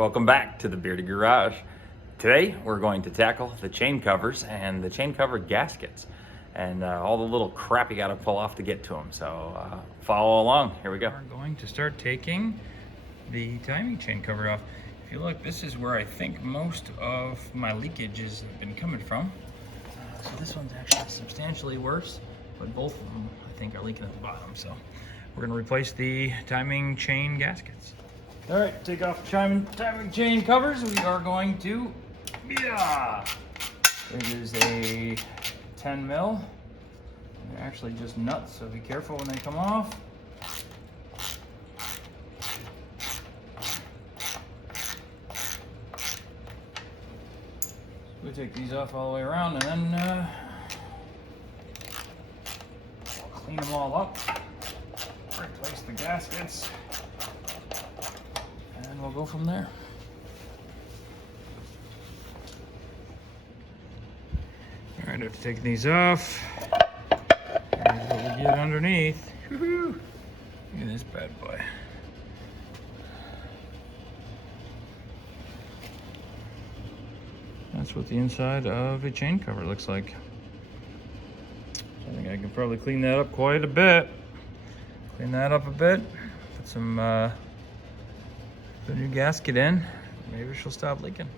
Welcome back to the Bearded Garage. Today we're going to tackle the chain covers and the chain cover gaskets and all the little crap you got to pull off to get to them. So follow along. Here we go. We're going to start taking the timing chain cover off. If you look, this is where I think most of my leakages have been coming from. So this one's actually substantially worse, but both of them I think are leaking at the bottom. So we're going to replace the timing chain gaskets. All right, take off the timing chain covers. We are going to, it is a 10 mil. They're actually just nuts, so be careful when they come off. We take these off all the way around, and then we'll clean them all up, replace the gaskets, and we'll go from there. All right, after taking these off, here's what we get underneath. Woohoo! Look at this bad boy. That's what the inside of a chain cover looks like. I think I can probably clean that up quite a bit. Clean that up a bit. Put some put a new gasket in. Maybe she'll stop leaking.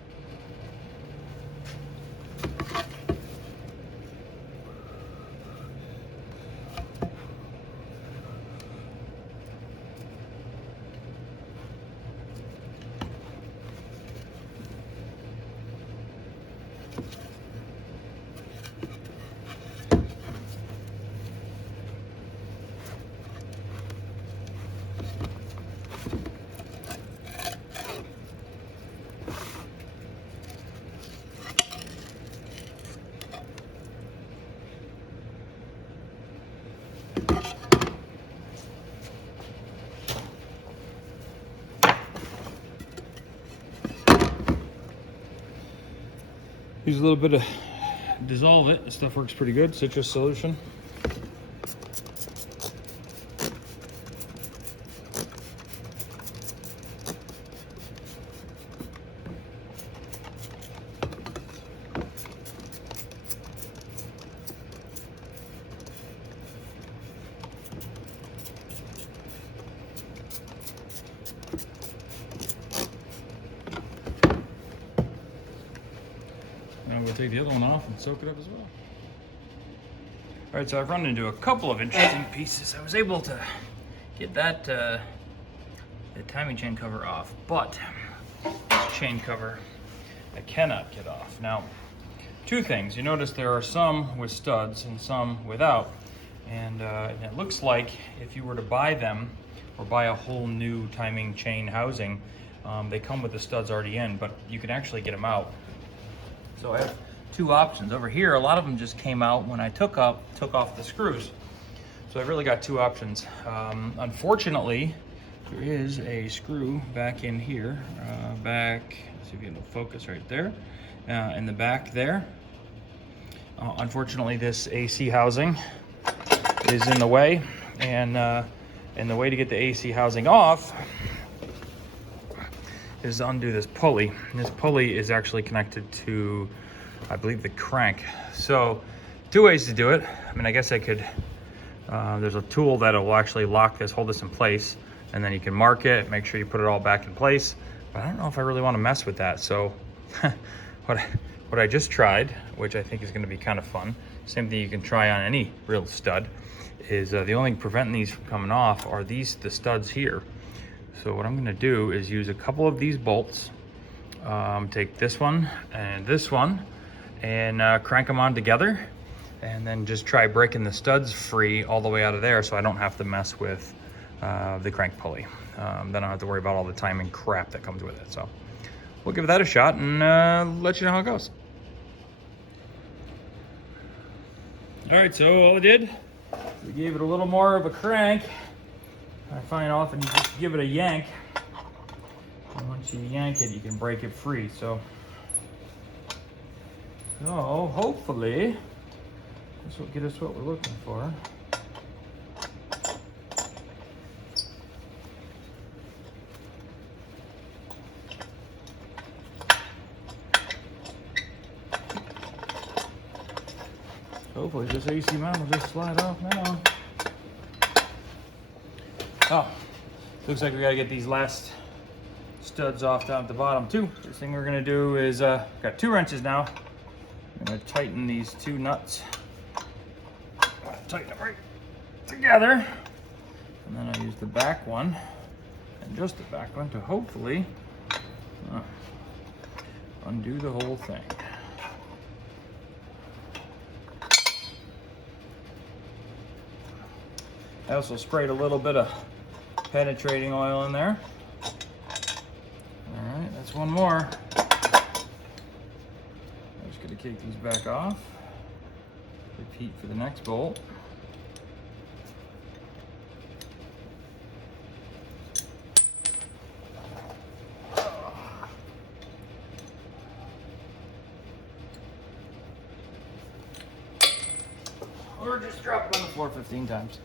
Use a little bit of dissolve it. This stuff works pretty good. Citrus solution. Now we'll take the other one off and soak it up as well. All right, so I've run into a couple of interesting pieces. I was able to get that the timing chain cover off, but this chain cover I cannot get off. Now, two things. You notice there are some with studs and some without, and it looks like if you were to buy them or buy a whole new timing chain housing, they come with the studs already in, but you can actually get them out. So I have two options. Over here, a lot of them just came out when I took off the screws. So I've really got two options. Unfortunately, there is a screw back in here, let's see if you can focus right there, in the back there. Unfortunately, this AC housing is in the way, and the way to get the AC housing off is to undo this pulley. And this pulley is actually connected to, I believe, the crank. So two ways to do it. I mean, I guess I could, there's a tool that will actually lock this, hold this in place, and then you can mark it, make sure you put it all back in place. But I don't know if I really want to mess with that. So what I just tried, which I think is going to be kind of fun, same thing you can try on any real stud, is the only thing preventing these from coming off are the studs here. So what I'm going to do is use a couple of these bolts, take this one and crank them on together, and then just try breaking the studs free all the way out of there so I don't have to mess with the crank pulley. Then I don't have to worry about all the timing crap that comes with it. So we'll give that a shot and let you know how it goes. All right, so all I did, we gave it a little more of a crank. I find often you just give it a yank, and once you yank it, you can break it free. So hopefully this will get us what we're looking for. Hopefully this AC mount will just slide off now. Oh, looks like we gotta get these last studs off down at the bottom too. First thing we're gonna do is, got 2 wrenches now. I'm gonna tighten these 2 nuts. Tighten them right together. And then I'll use the back one, and just the back one, to hopefully undo the whole thing. I also sprayed a little bit of penetrating oil in there. All right, that's one more. I'm just gonna take these back off. Repeat for the next bolt. Or just drop it on the floor 15 times.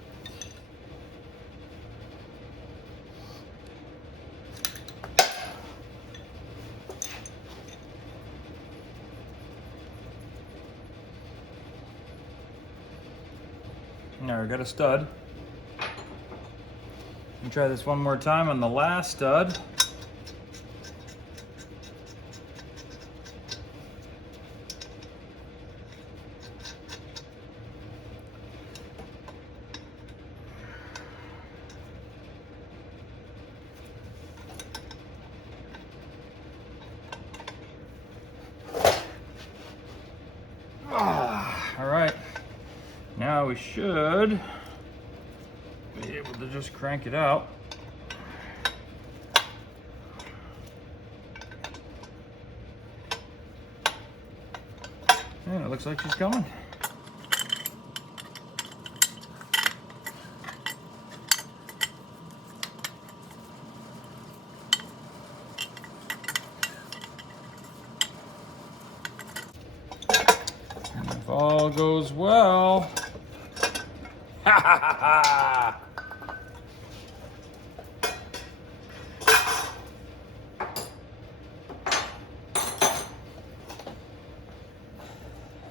Now we got a stud. We'll try this one more time on the last stud. All right, now we should be able to just crank it out. And it looks like she's coming. If all goes well, ha ha ha ha!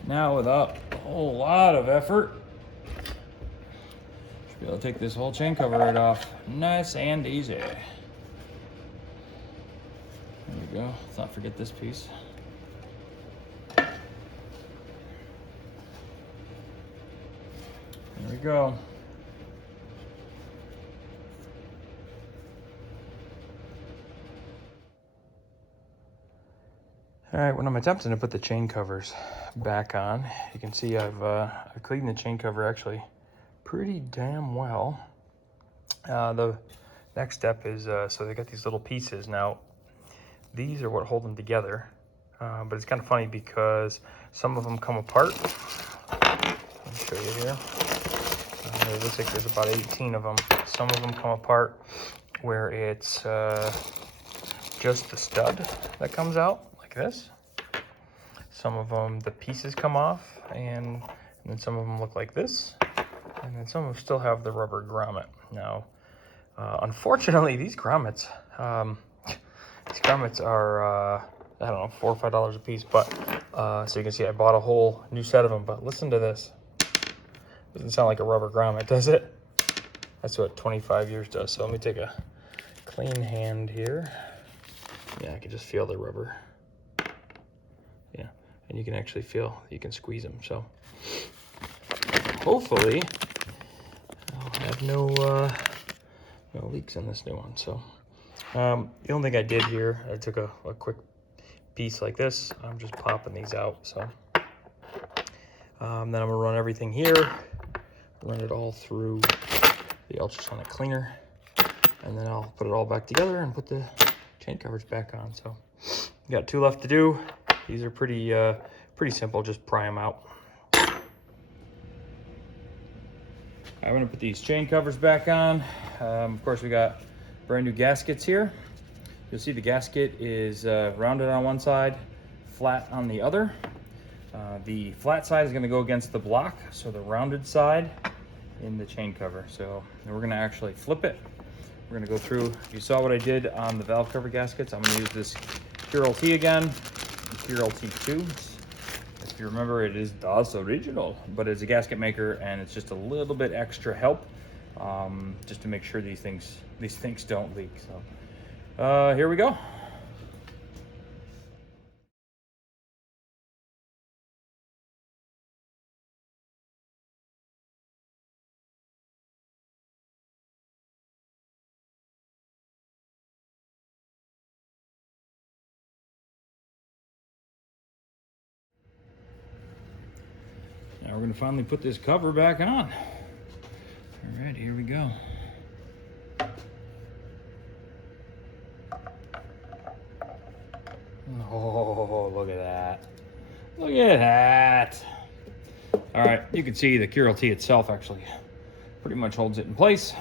Now, without a whole lot of effort, should be able to take this whole chain cover right off, nice and easy. There we go. Let's not forget this piece. There we go. All right, when I'm attempting to put the chain covers back on, you can see I've cleaned the chain cover actually pretty damn well. The next step is, so they got these little pieces. Now, these are what hold them together, but it's kind of funny because some of them come apart. Let me show you here. It looks like there's about 18 of them. Some of them come apart where it's just the stud that comes out like this. Some of them, the pieces come off, and then some of them look like this, and then some of them still have the rubber grommet. Now, unfortunately, these grommets are I don't know, $4 or $5 a piece. But so you can see I bought a whole new set of them. But listen to this. Doesn't sound like a rubber grommet, does it? That's what 25 years does. So let me take a clean hand here. Yeah, I can just feel the rubber. Yeah, and you can actually feel, you can squeeze them. So hopefully I'll have no leaks in this new one. So the only thing I did here, I took a quick piece like this. I'm just popping these out. So then I'm gonna run everything here, run it all through the ultrasonic cleaner, and then I'll put it all back together and put the chain covers back on. So we got 2 left to do. These are pretty simple, just pry them out. I'm gonna put these chain covers back on. Of course, we got brand new gaskets here. You'll see the gasket is rounded on one side, flat on the other. The flat side is gonna go against the block, so the rounded side in the chain cover. So then we're gonna actually flip it. We're gonna go through, you saw what I did on the valve cover gaskets. I'm gonna use this Pure LT again, Pure LT 2. If you remember, it is Das Original, but it's a gasket maker, and it's just a little bit extra help, just to make sure these things don't leak. So here we go. Now we're going to finally put this cover back on. All right, here we go. Oh, look at that. Look at that. All right, you can see the Curel T itself actually pretty much holds it in place.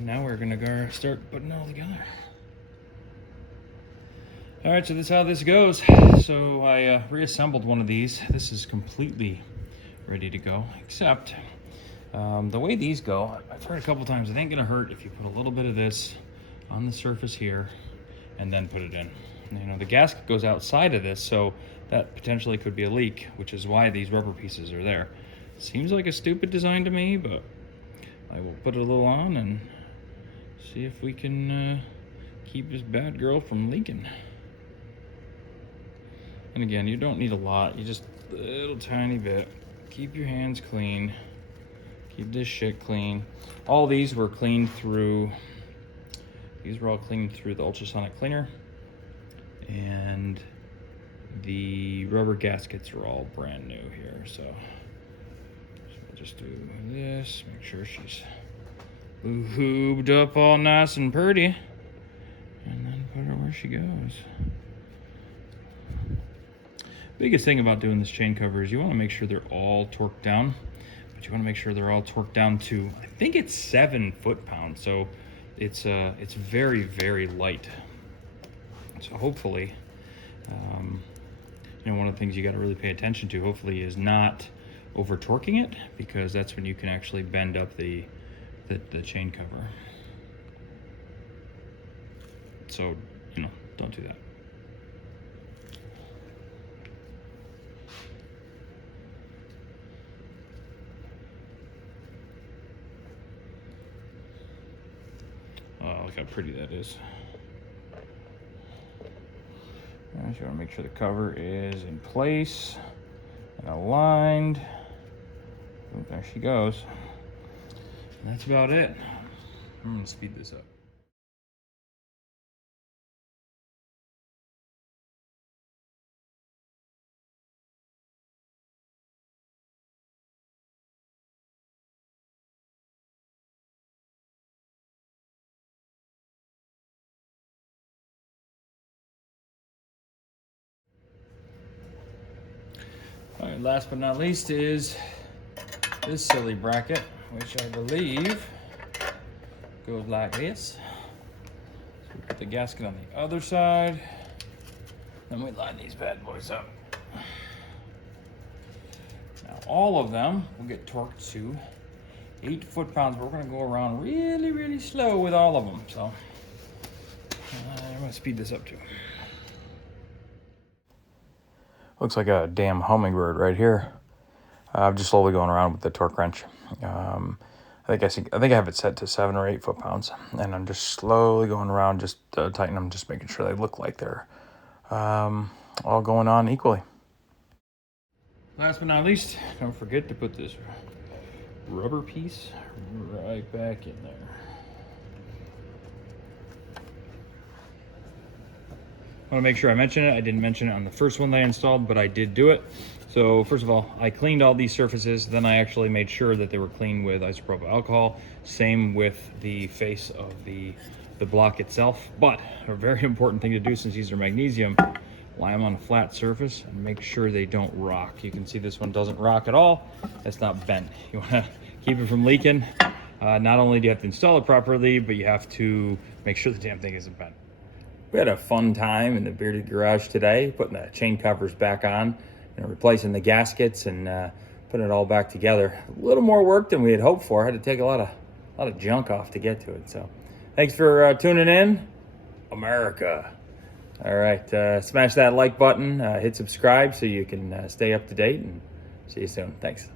Now we're gonna go start putting it all together. All right, so this is how this goes. So I reassembled one of these. This is completely ready to go, except the way these go, I've heard a couple times, it ain't gonna hurt if you put a little bit of this on the surface here and then put it in. You know, the gasket goes outside of this, so that potentially could be a leak, which is why these rubber pieces are there. Seems like a stupid design to me, but I will put a little on and see if we can keep this bad girl from leaking. And again, you don't need a lot, you just a little tiny bit. Keep your hands clean. Keep this shit clean. All these were cleaned through, these were all cleaned through the ultrasonic cleaner. And the rubber gaskets are all brand new here. So we'll just do this, make sure she's hoobed up all nice and pretty. And then put her where she goes. Biggest thing about doing this chain cover is you want to make sure they're all torqued down, but you want to make sure they're all torqued down to, I think it's 7 foot-pounds, so it's very, very light. So hopefully, you know, one of the things you got to really pay attention to, hopefully, is not over torquing it, because that's when you can actually bend up the chain cover. So, you know, don't do that. Oh, look how pretty that is. And you want to make sure the cover is in place and aligned. Ooh, there she goes. And that's about it. I'm going to speed this up. All right, last but not least is this silly bracket, which I believe goes like this. So we put the gasket on the other side, then we line these bad boys up. Now all of them will get torqued to 8 foot-pounds, but we're gonna go around really, really slow with all of them. So I'm gonna speed this up too. Looks like a damn hummingbird right here. I'm just slowly going around with the torque wrench. I think I have it set to 7 or 8 foot-pounds, and I'm just slowly going around, just tightening them, just making sure they look like they're all going on equally. Last but not least, don't forget to put this rubber piece right back in there. I want to make sure I mention it. I didn't mention it on the first one that I installed, but I did do it. So first of all, I cleaned all these surfaces. Then I actually made sure that they were clean with isopropyl alcohol. Same with the face of the block itself. But a very important thing to do, since these are magnesium, lie them on a flat surface and make sure they don't rock. You can see this one doesn't rock at all. It's not bent. You want to keep it from leaking. Not only do you have to install it properly, but you have to make sure the damn thing isn't bent. We had a fun time in the Bearded Garage today, putting the chain covers back on, you know, replacing the gaskets and putting it all back together. A little more work than we had hoped for. I had to take a lot of junk off to get to it. So thanks for tuning in, America. All right, smash that like button, hit subscribe so you can stay up to date, and see you soon. Thanks.